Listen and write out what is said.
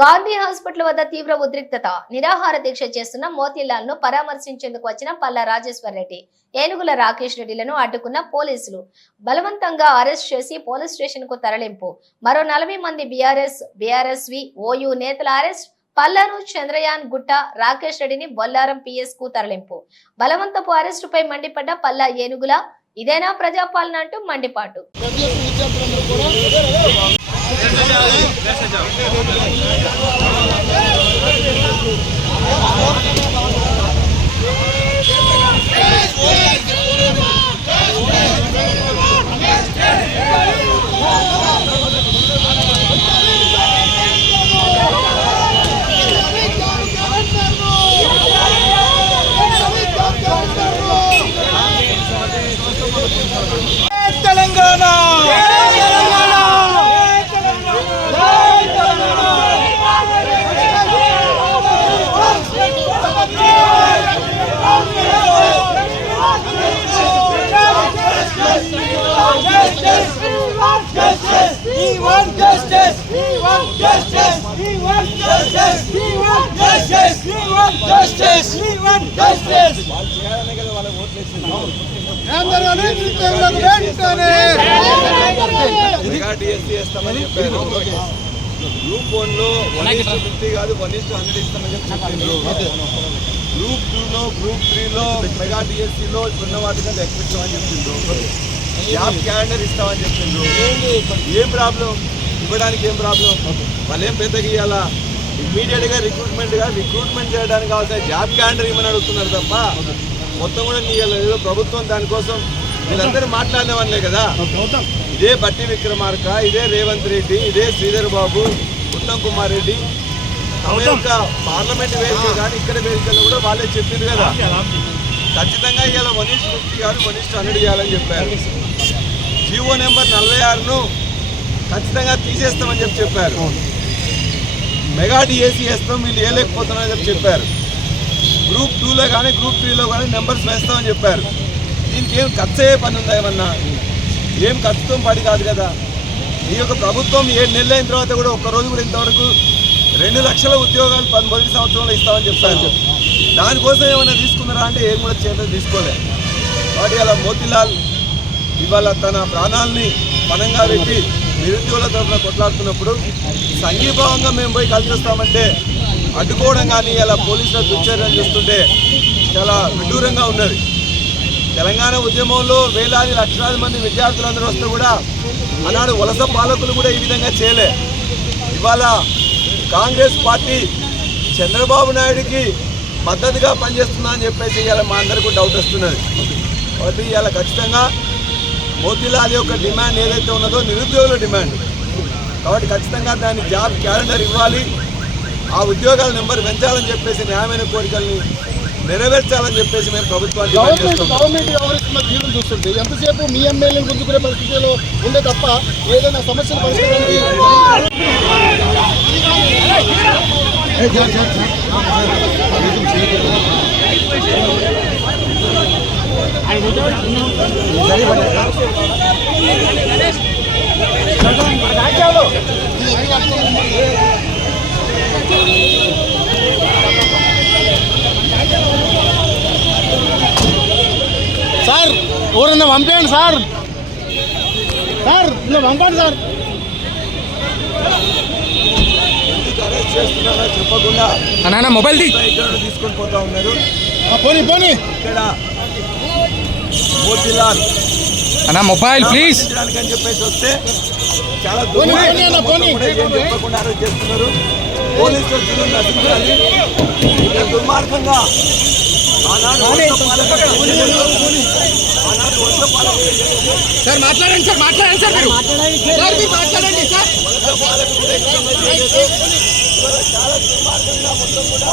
Gandhi hospital వద్ద తీవ్ర ఉద్రిక్తత. నిరాహార దీక్ష చేస్తున్న మోతీలాల్ ను పరామర్శించేందుకు వచ్చిన పల్లా రాజేశ్వర్ రెడ్డి, ఏనుగుల రాకేష్ రెడ్డిలను అడ్డుకున్న పోలీసులు బలవంతంగా అరెస్ట్ చేసి పోలీస్ స్టేషన్ కు తరలింపు. మరో 40 మంది బీఆర్ఎస్వి ఓయూ నేతల అరెస్ట్. పల్లాను చంద్రయాన్ గుట్ట, రాకేష్ రెడ్డిని బొల్లారం పిఎస్ కు తరలింపు. బలవంతపు అరెస్టుపై మండిపడ్డ పల్లా ఏనుగుల, ఇదేనా ప్రజాపాలన అంటూ మండిపాటు. తెలంగాణ గ్రూప్ 1 లో 1:50 కాదు 1:100 ఇస్తామని చెప్పిండ్రు. గ్రూప్ 2 లో గ్రూప్ 3 లో మెగా డిఎస్సీ లో ఉన్న వాటికంటే ఎక్కువ ఇస్తామని చెప్పిండ్రు. జాబ్ క్యాలెండర్ ఇస్తామని చెప్పిండ్రు. ఏం ప్రాబ్లం? ఇవ్వడానికి ఏం ప్రాబ్లం? వాళ్ళు ఏం పెద్దగా ఇవ్వాలా? ఇమ్మీడియట్ గా రిక్రూట్మెంట్ చేయడానికి కావాల్సిన జాబ్ క్యాలెండర్ ఇవ్వమని అడుగుతున్నారు తప్ప మొత్తం కూడా నీ ఏదో ప్రభుత్వం దానికోసం వీళ్ళందరూ మాట్లాడిన వాళ్ళే కదా. ఇదే బట్టి విక్రమార్క, ఇదే రేవంత్ రెడ్డి, ఇదే శ్రీధర్ బాబు, ఉత్తమ్ కుమార్ రెడ్డి తమ యొక్క పార్లమెంట్ వేదిక కానీ ఇక్కడ వేదికల్లో కూడా వాళ్ళే చెప్పింది కదా. ఖచ్చితంగా ఇవాళ 1:50 కాదు 1:100 చేయాలని చెప్పారు. జీవో నెంబర్ 46ను ఖచ్చితంగా తీసేస్తామని చెప్పారు. మెగా డిఎస్సీ వేస్తాం, వీళ్ళు వేయలేకపోతున్నారని చెప్పారు. గ్రూప్ 2లో కానీ గ్రూప్ 3లో కానీ నెంబర్స్ వేస్తామని చెప్పారు. దీనికి ఏం ఖర్చు అయ్యే పని ఉందా? ఏమన్నా ఏం ఖర్చుతో పడి కాదు కదా. ఈ యొక్క ప్రభుత్వం 7 నెలలు అయిన తర్వాత కూడా ఒక్కరోజు కూడా ఇంతవరకు 2 లక్షల ఉద్యోగాలు మొదటి సంవత్సరంలో ఇస్తామని చెప్పారు. దానికోసం ఏమైనా తీసుకున్నారా అంటే ఏం కూడా చేత తీసుకోలేదు. కాబట్టి అలా మోతీలాల్ ఇవాళ తన ప్రాణాలని పణంగా పెట్టి నిరుద్యోగుల తరఫున కొట్లాడుతున్నప్పుడు సంఘీభావంగా మేము పోయి కలిసి వస్తామంటే అడ్డుకోవడం కానీ ఇలా పోలీసుల దుశ్చర్యలు చేస్తుంటే చాలా విడ్డూరంగా ఉన్నది. తెలంగాణ ఉద్యమంలో వేలాది లక్షలాది మంది విద్యార్థులందరూ వస్తే కూడా ఆనాడు వలస పాలకులు కూడా ఈ విధంగా చేయలే. ఇవాళ కాంగ్రెస్ పార్టీ చంద్రబాబు నాయుడికి మద్దతుగా పనిచేస్తుందా అని చెప్పేసి ఇవాళ మా అందరికీ డౌట్ వస్తున్నది. కాబట్టి ఇవాళ ఖచ్చితంగా మోతీలాల్ యొక్క డిమాండ్ ఏదైతే ఉన్నదో నిరుద్యోగుల డిమాండ్. కాబట్టి ఖచ్చితంగా దాన్ని జాబ్ క్యాలెండర్ ఇవ్వాలి, ఆ ఉద్యోగాల నెంబర్ పెంచాలని చెప్పేసి న్యాయమైన కోరికల్ని నెరవేర్చాలని చెప్పేసి మేము ప్రభుత్వాన్ని గవర్నమెంట్ చూస్తుంటే ఎంతసేపు మీ ఎమ్మెల్యేలు గుంజుకునే పరిస్థితిలో ఉండే తప్ప ఏదైనా సమస్యలు పరిష్కరించడానికి సార్ ఎవరన్నా పంపేయండి సార్. ఇలా పంపండి సార్. చెప్పకుండా మొబైల్ తీసుకొని పోతా ఉన్నారు. పోనీ ఇక్కడ మోతీలాల్ అన్నా మొబైల్ ప్లీజ్ అని చెప్పేసి వస్తే చాలా చెప్పకుండా అరెస్ట్ చేస్తున్నారు. పోలీసులు నశించాలి. దుర్మార్గంగా ఆనాడు సార్ మాట్లాడండి సార్ మీరు మాట్లాడండి సార్. చాలా దుర్మార్గంగా మొత్తం కూడా